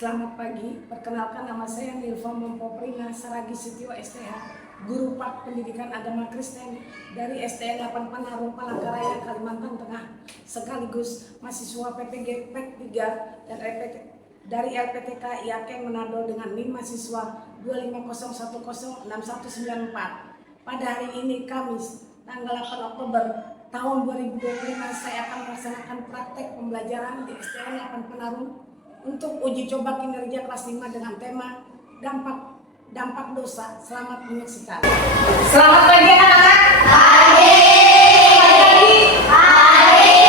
Selamat pagi, perkenalkan nama saya Nilva Mempoprina Saragi Setio STH, Guru Pak Pendidikan Agama Kristen dari STN 8 Panarung Palangkaraya, Kalimantan Tengah, sekaligus mahasiswa PPG PEK 3 dan dari LPTK IAKEN Manado dengan NIM mahasiswa 250106194. Pada hari ini Kamis tanggal 8 Oktober tahun 2025 saya akan melaksanakan praktek pembelajaran di STN 8 Panarung untuk uji coba kinerja kelas 5 dengan tema dampak dosa. Selamat menyaksikan. Selamat pagi anak-anak. Pagi. Pagi.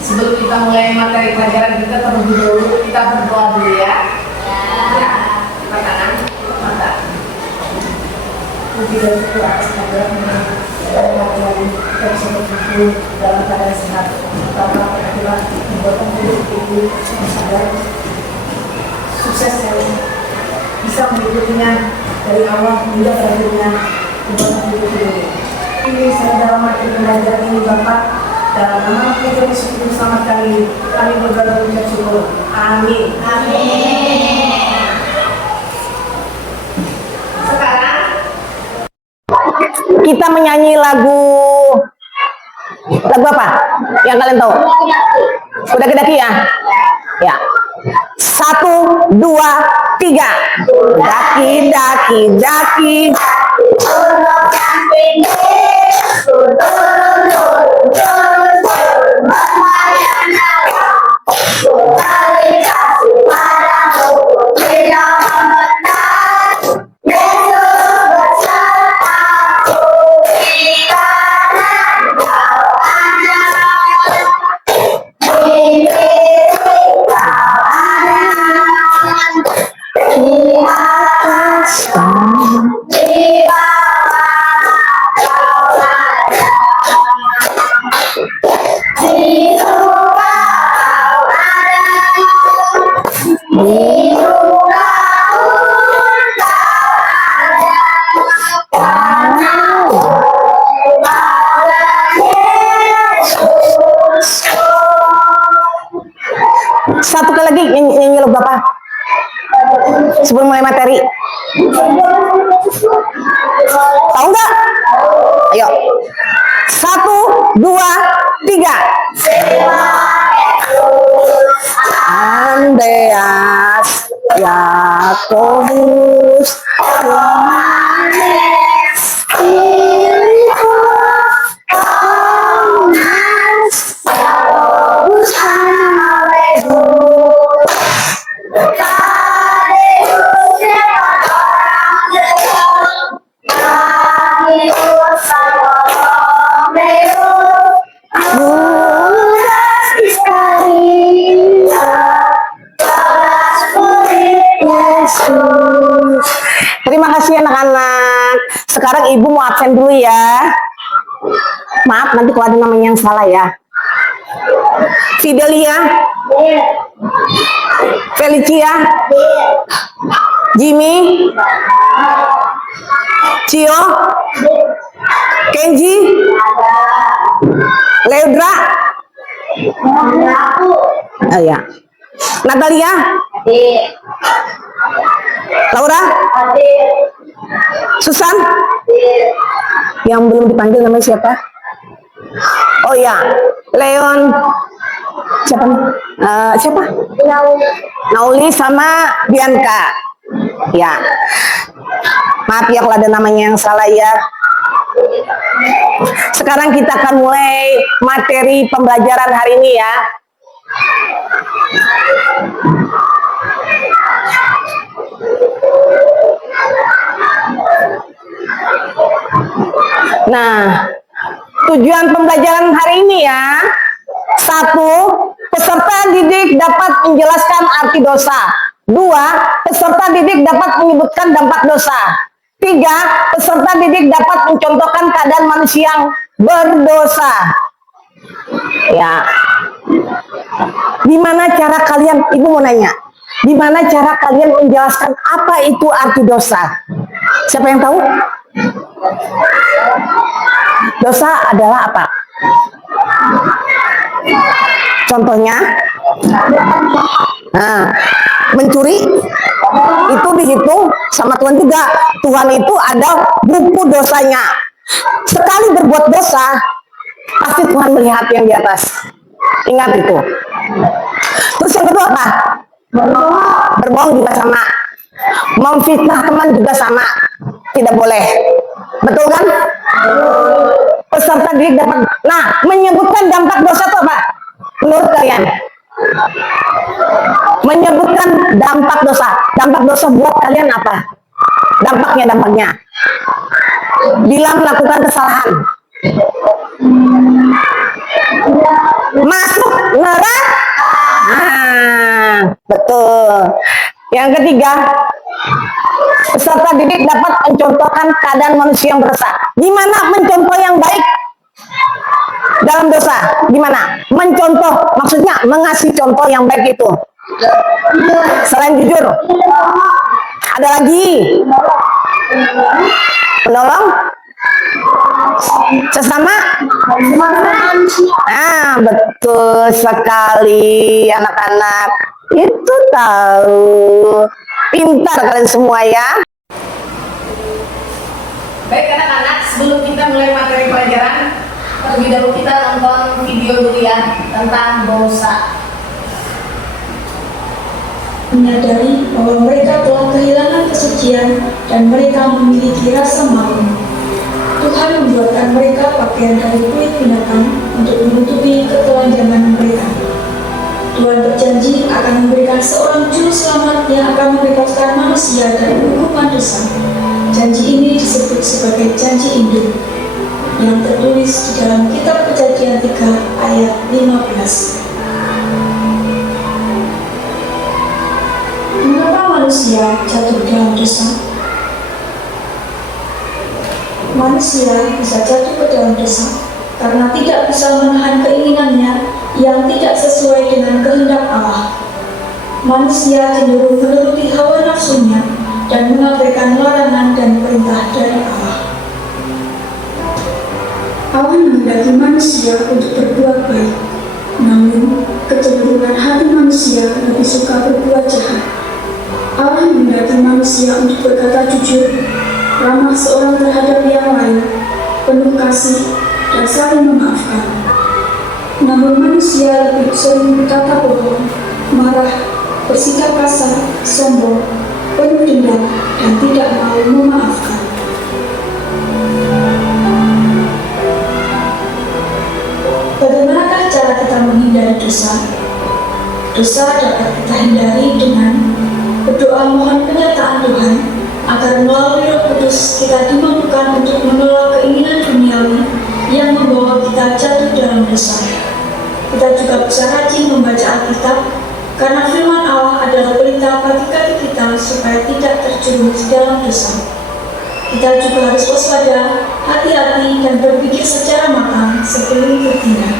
Sebelum kita mulai materi pelajaran kita terlebih dahulu kita berdoa dulu ya. Ya. Kita tangan, mata. Puji dan syukur atas kehadiran materi tersebut dalam keadaan sehat. Pertama adalah membuat hidup ibu yang sadar, sukses yang bisa mengikutinya dari awal hingga terakhirnya membuat hidup ini. Ini saya dalam materi pembelajaran ini Bapak, dalam nama Tuhan Yesus Kristus selamat kami berdoa dan mengucap syukur. Amin. Amin. Sekarang kita menyanyi lagu apa? Yang kalian tahu? Udah kedaki ya? Ya. 1, 2, 3. Daki, daki, daki. Satu kali lagi nyanyi lagu apa? Sebelum mulai materi. Tahu nggak? Ayo. 1, 2, 3. Andreas, Yakobus, Yohanes, Filipus, Thomas, Yakobus, Terima kasih anak-anak. Sekarang ibu mau absen dulu ya. Maaf nanti kalau ada namanya yang salah ya. Fidelia, Felicia, Jimmy, Cio, Kenji, Leudra, oh ya, Natalia, Laura, Susan, yang belum dipanggil namanya siapa? Oh ya, Leon, siapa? Siapa? Nauli sama Bianca. Ya, maaf ya kalau ada namanya yang salah ya. Sekarang kita akan mulai materi pembelajaran hari ini ya. Nah, tujuan pembelajaran hari ini ya. 1, peserta didik dapat menjelaskan arti dosa. 2, peserta didik dapat menyebutkan dampak dosa. 3, peserta didik dapat mencontohkan keadaan manusia yang berdosa. Ya. Gimana cara kalian, ibu mau nanya, gimana cara kalian menjelaskan apa itu arti dosa? Siapa yang tahu? Dosa adalah apa? Contohnya, Nah, mencuri itu dihitung sama Tuhan juga. Tuhan itu ada buku dosanya. Sekali berbuat dosa, pasti Tuhan melihat yang di atas. Ingat itu. Terus yang kedua apa? Berbohong juga sama. Memfitnah teman juga sama. Tidak boleh. Betul kan? Peserta didik dapat. Nah, menyebutkan dampak dosa itu apa? Menurut kalian? Menyebutkan dampak dosa. Dampak dosa buat kalian apa? Dampaknya. Bila melakukan kesalahan, masuk neraka. Nah, betul. Yang ketiga, peserta didik dapat mencontohkan keadaan manusia yang berdosa. Gimana mencontoh yang baik dalam dosa? Gimana? Mencontoh, maksudnya mengasih contoh yang baik itu. Selain jujur, ada lagi menolong sesama. Ah, betul sekali anak-anak. Itu tahu. Pintar kalian semua ya. Baik anak-anak, sebelum kita mulai materi pelajaran, terlebih dahulu kita nonton video dulu ya tentang dosa. Menyadari bahwa mereka telah kehilangan kesucian dan mereka memiliki rasa malu. Tuhan membuatkan mereka pakaian dari kulit binatang untuk menutupi ketelanjangan mereka. Tuhan berjanji akan memberikan seorang juru selamat yang akan membebaskan manusia dari hukuman dosa. Janji ini disebut sebagai janji induk yang tertulis di dalam kitab Kejadian 3 ayat 15. Mengapa manusia jatuh dalam dosa? Manusia bisa jatuh ke dalam dosa karena tidak bisa menahan keinginannya yang tidak sesuai dengan kehendak Allah. Manusia cenderung menuruti hawa nafsunya dan mengabaikan larangan dan perintah dari Allah. Allah menghendaki manusia untuk berbuat baik, namun kecenderungan hati manusia lebih suka berbuat jahat. Allah menghendaki manusia untuk berkata jujur, ramah seorang terhadap yang lain, penuh kasih, dan saling memaafkan. Namun manusia lebih sering berkata bohong, marah, bersikap kasar, sombong, penuh dendam, dan tidak mau memaafkan. Bagaimanakah cara kita menghindari dosa? Dosa dapat kita hindari dengan berdoa mohon penyertaan Tuhan agar melalui Roh Kudus kita dimampukan untuk menolak keinginan duniawi yang membawa kita jatuh dalam dosa. Kita juga bisa rajin membaca Alkitab karena firman Allah adalah pelita bagi kaki kita supaya tidak terjerumus dalam dosa. Kita juga harus waspada, hati-hati, dan berpikir secara matang sebelum bertindak.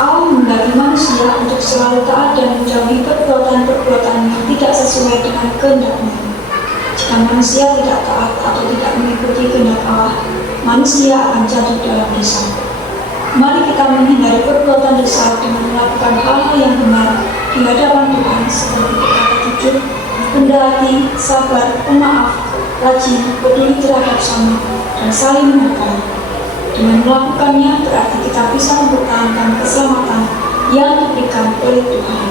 Allah menghendaki manusia untuk selalu taat dan menjauhi perbuatan-perbuatan yang tidak sesuai dengan kehendak-Nya. Jika manusia tidak taat atau tidak mengikuti kehendak Allah, manusia akan jatuh dalam dosa. Mari kita menghindari perbuatan dosa dengan melakukan hal-hal yang benar di hadapan Tuhan seperti berkata jujur, rendah hati, sabar, pemaaf, rajin, peduli terhadap sesama, dan saling menghargai. Dengan melakukannya berarti kita bisa mempertahankan keselamatan yang diberikan oleh Tuhan.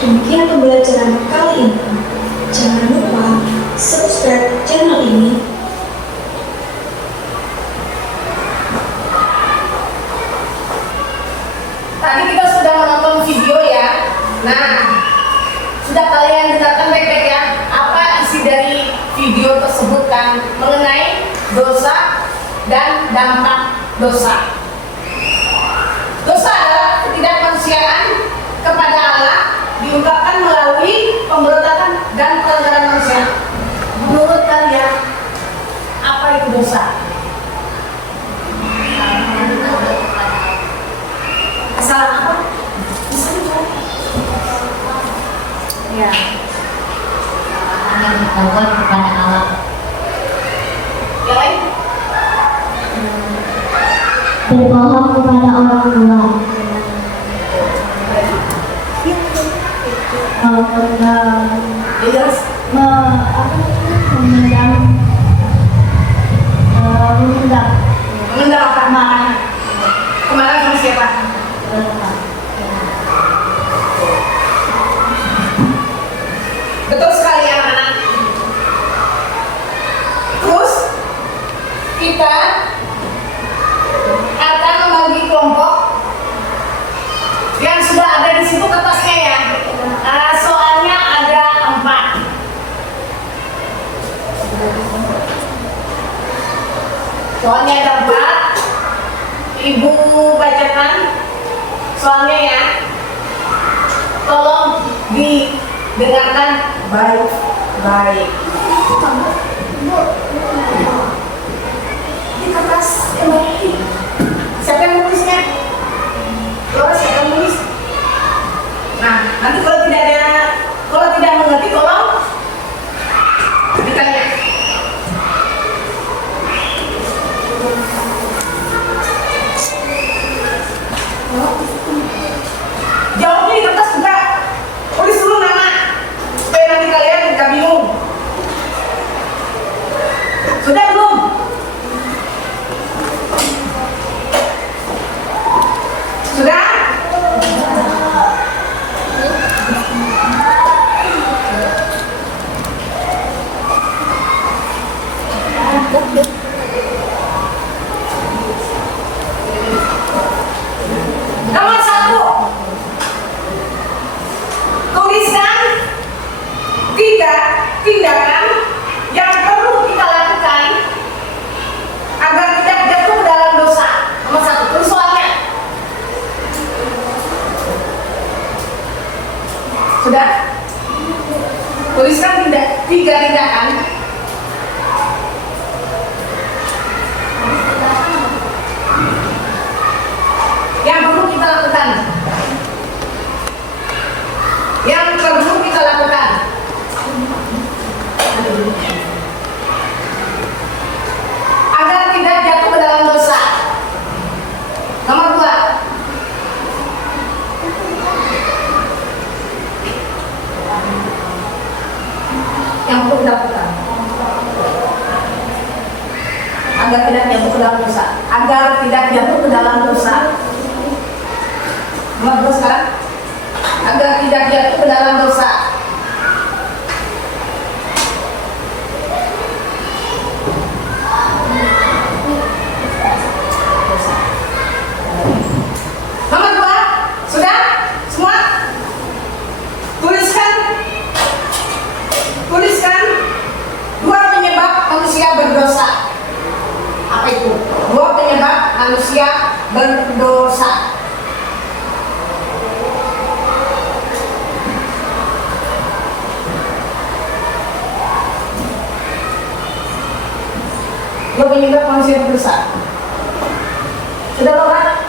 Demikian pembelajaran kali ini. Jangan lupa subscribe channel ini. Tadi kita sudah menonton video ya. Nah, sudah kalian dengarkan baik-baik ya. Apa isi dari video tersebut kan mengenai dosa dan dampak dosa. Dosa adalah ketidakmanusiaan kepada Allah diungkapkan melalui pemberontakan dan pelanggaran manusia. Menurut kalian, apa itu dosa? Kesalahan apa? Bisa dijawab. Ya. Kesalahan yang dilakukan kepada Allah. Yang lain? Berbohong kepada orang tua. kita akan membagi kelompok yang sudah ada di situ kertasnya ya. Soalnya ada 4. Soalnya ada 4. Ibu bacakan soalnya ya. Tolong didengarkan baik-baik. Di kertas siapa yang menulisnya? Laura, siapa yang menulis? Nah, nanti kalau tidak mengerti tolong ditanya. Jawabnya di kertas juga. Tulis dulu nama supaya nanti kalian nggak bingung. Sudah belum? Sudah? Nomor 1. Tuliskan 3 tindakan yang perlu kita lakukan agar tidak jatuh ke dalam dosa. Nomor 1, tulis soalnya. Sudah? Tuliskan 3 tindakan yang perlu kita lakukan. Yang perlu kita lakukan agar tidak jatuh ke dalam dosa. Nomor 2. Yang perlu kita lakukan agar tidak jatuh ke dalam dosa. Agar tidak jatuh ke dalam dosa. Nomor 2 sekarang. Agar tidak jatuh ke dalam dosa. Nomor 2, sudah? Semua? Tuliskan 2 penyebab manusia berdosa. Apa itu? 2 penyebab manusia berdosa. Dua penyebab manusia berdosa. Sudah Laura?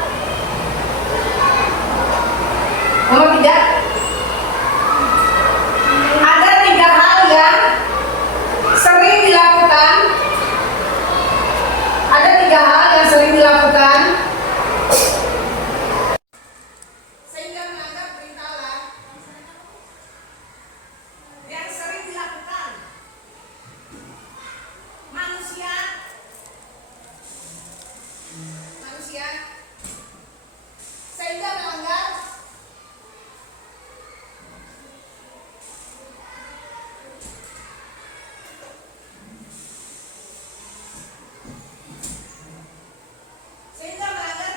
Nomor 3. Ada 3 hal yang sering dilakukan. Ada 3 hal yang sering dilakukan sehingga melanggar perintah Allah. Yang sering dilakukan manusia sehingga melanggar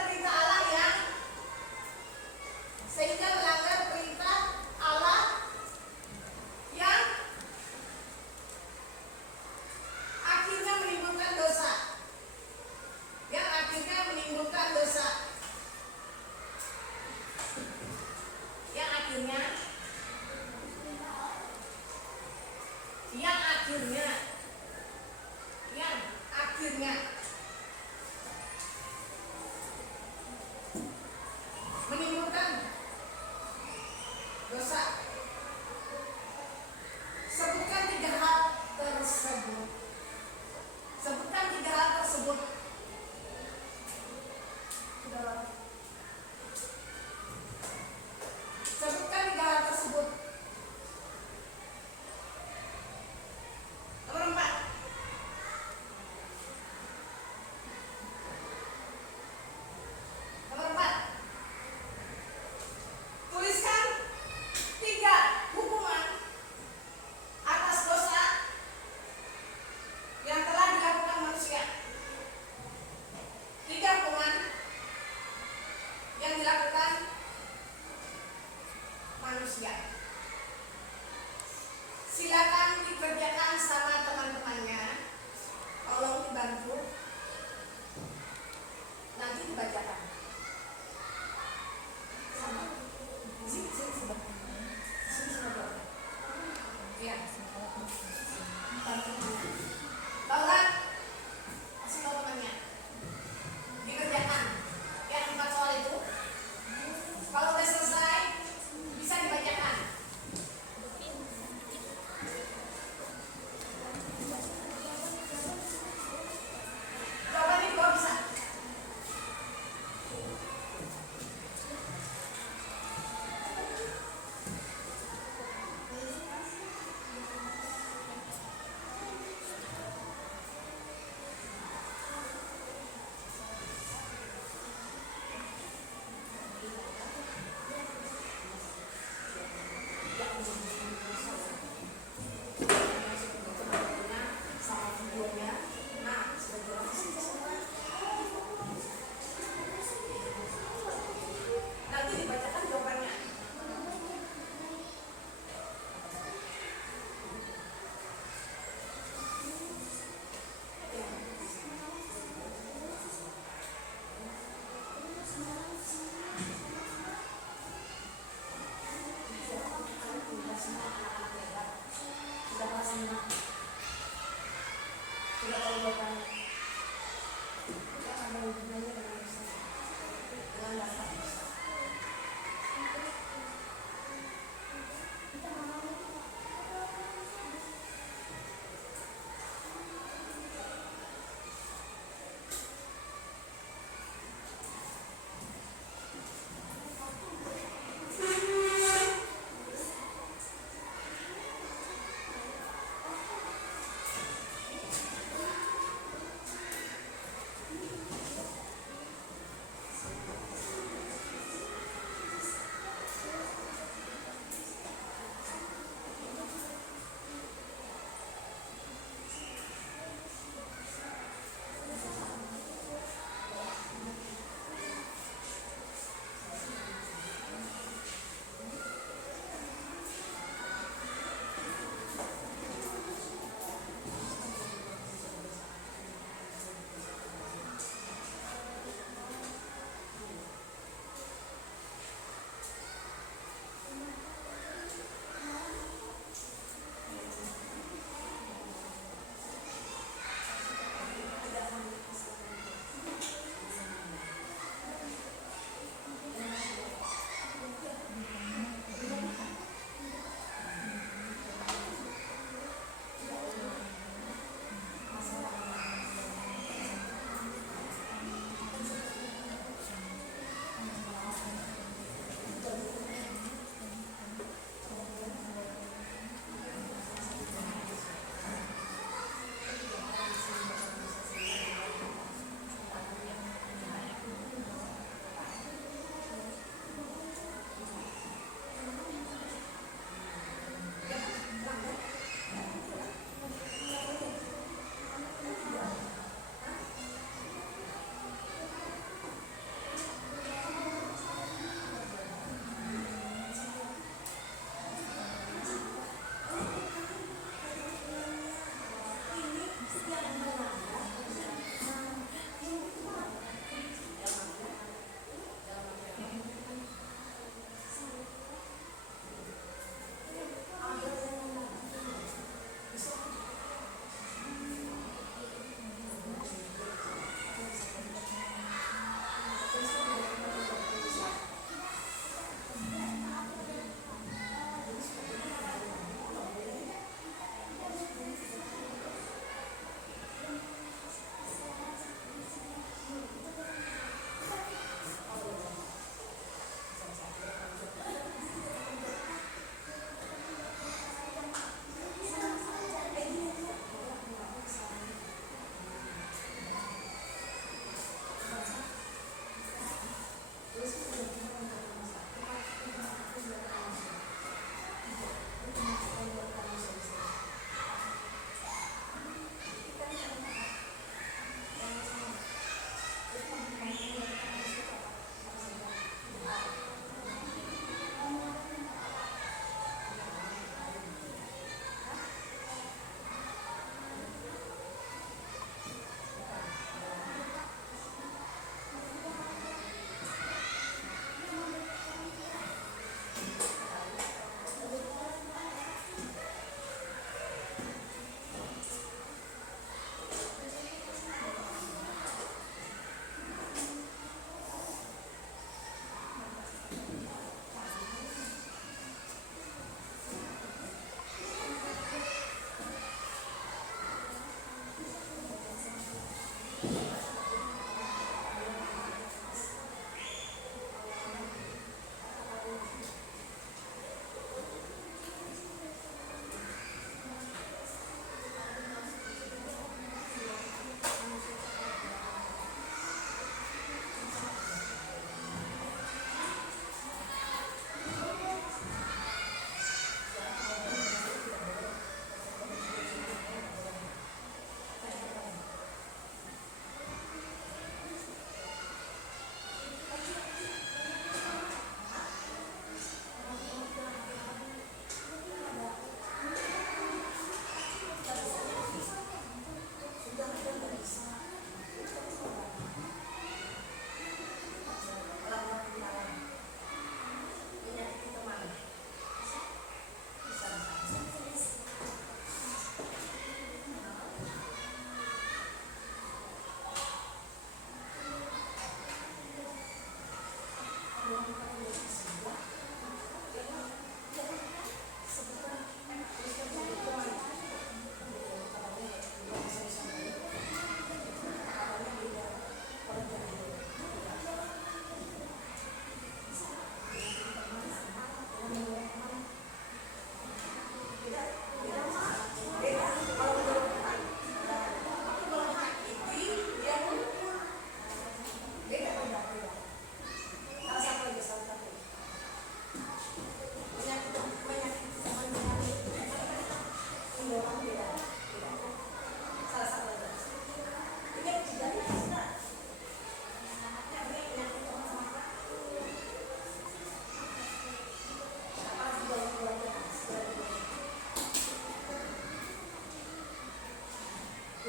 perintah Allah ya. Sehingga melanggar perintah Allah yang akhirnya menimbulkan dosa. Yang akhirnya menimbulkan dosa. Sebutkan 3 hal tersebut. Sebutkan 3 hal tersebut. Sebutkan 3 hal tersebut. Nomor 4. Nomor 4. Tuliskan 3 hukuman atas dosa yang telah dilakukan manusia. sudah kelihatan kita ada hubungannya dengan Ustaz, dengan Bapak Ustaz. Kita mau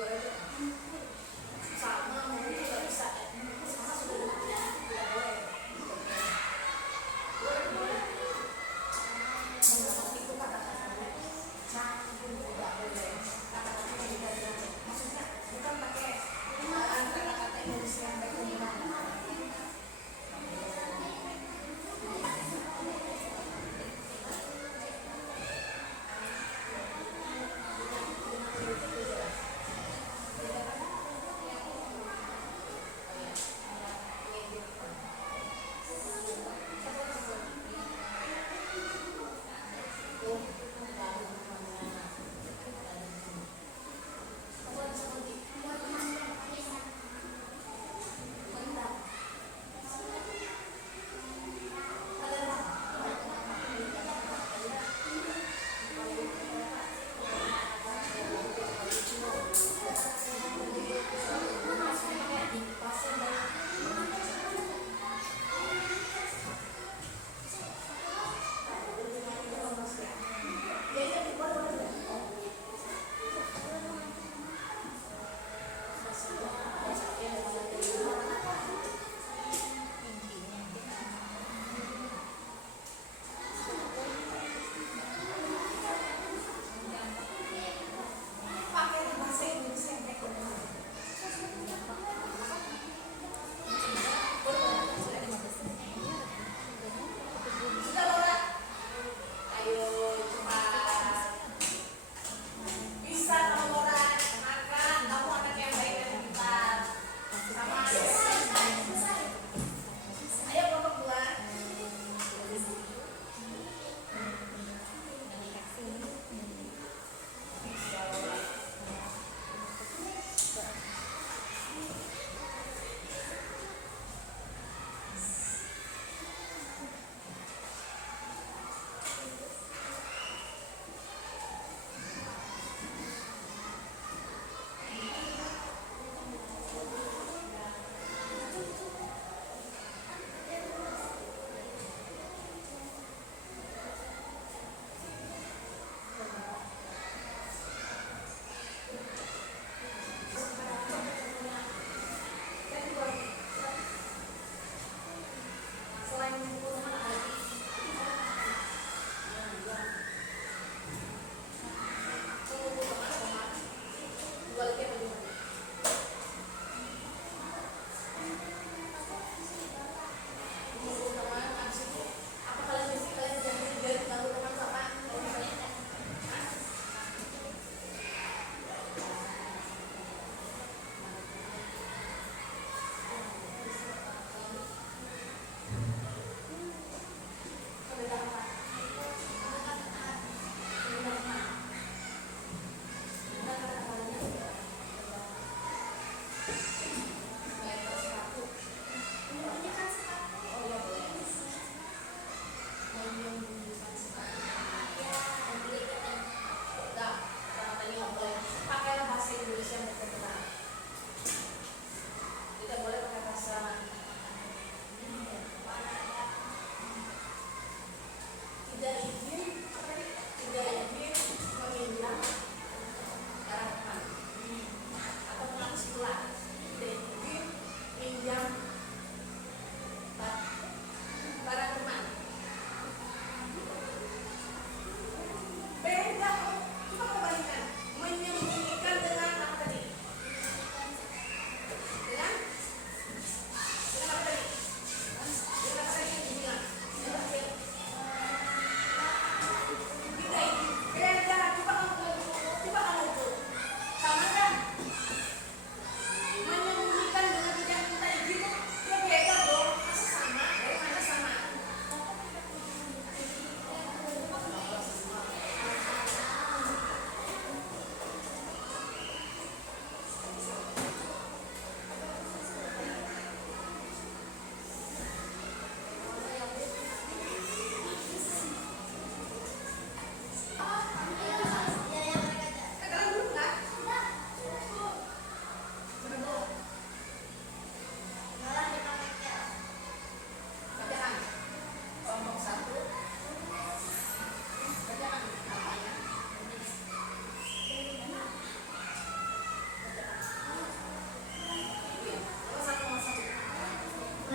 boleh. Sama mungkin nggak bisa, sama sudah tidak boleh. Boleh. Menurut itu kata-kata nah itu tidak boleh. Kata-kata yang tidak boleh. Maksudnya bukan pakai kata-kata Indonesia yang baik dan benar.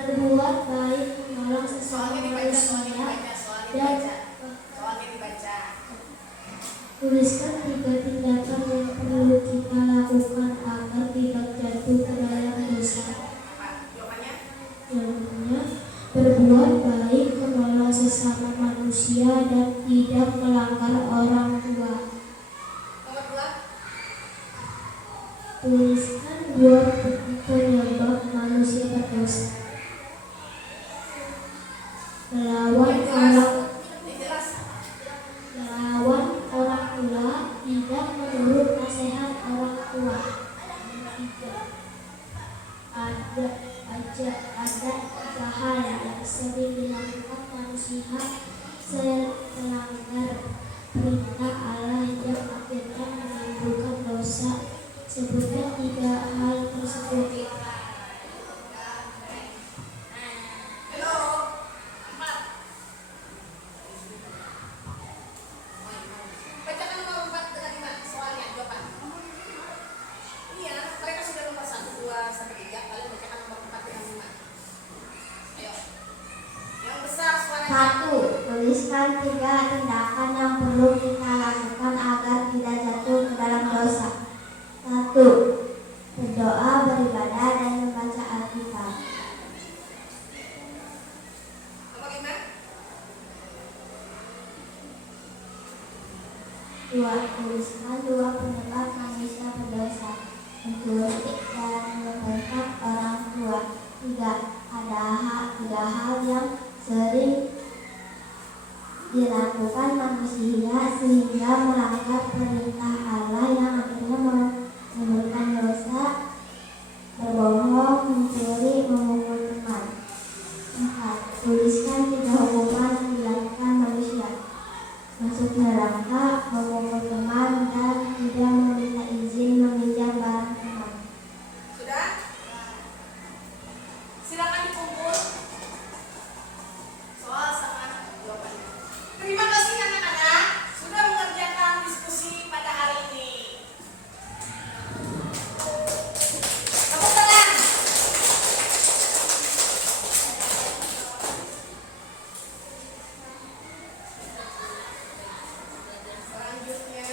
berbuat baik, menolong sesama Soalnya dibaca, soalnya manusia, dibaca, soalnya dan dibaca. Soalnya dibaca. tuliskan 3 tindakan yang perlu kita lakukan agar tidak jatuh ke dalam dosa. Apa jawabannya? Jawabannya, berbuat baik, menolong sesama manusia, dan tidak melanggar orang tua. Nomor 2. Tuliskan 2 penyebab manusia berdosa. Melawan orang tua, tidak menurut nasihat orang tua. 3. Ada 3 hal yang sering dilakukan manusia melanggar perintah Allah yang akhirnya menimbulkan dosa. Sebutkan 3 hal tersebut. Hello. 4. Bacakan nomor 4 dengan 5 soalnya jawaban. Iya, mereka sudah nomor 1, 2 sampai 3. Kalian bacakan nomor 4 dengan 5. Ayo. Yang besar suaranya. 1. Tuliskan 3 tindakan yang perlu kita lakukan agar tidak jatuh ke dalam dosa. 1. Berdoa, beribadah, dan membaca Alkitab. Nomor 5. 2. Tuliskan 2 penyebab manusia berdosa. Mencuri dan membentak orang tua. 3. Ada 3 hal yang sering dilakukan manusia sehingga melanggar perintah Allah yang akhirnya menimbulkan dosa. Berbohong, mencuri, memukul teman. 4. Tuliskan 3 hukuman yang dilakukan manusia. Masuk neraka, memukul teman, dan tidak meminta izin meminjam barang teman. Sudah? Silakan dikumpul. Soal sama jawabannya. Terima kasih anak-anak sudah mengerjakan diskusi pada hari ini. Tepuk tangan. Selanjutnya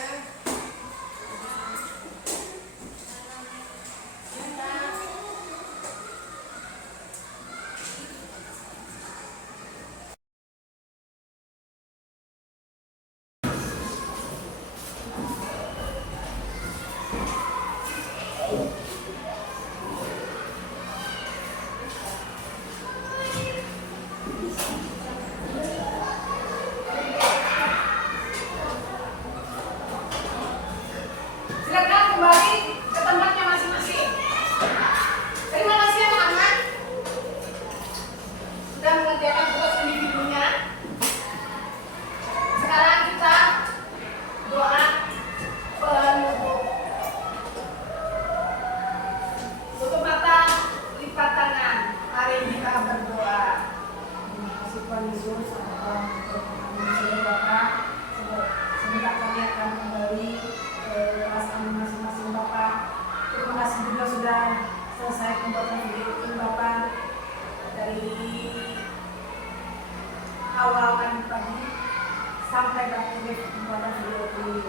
silakan kembali ke tempatnya masing-masing. Terima kasih anak-anak sudah mengerjakan tugas individunya. Sekarang kita doa penutup. Tutup mata, lipat tangan. Mari kita berdoa. Terima kasih Tuhan Yesus atas kami Bapak. Semoga kami akan kembali ke kelas kami masing-masing Bapak. Terima kasih juga sudah selesai pembuatan video ini Bapak. Dari awal kami pagi sampai berakhir pembuatan video ini.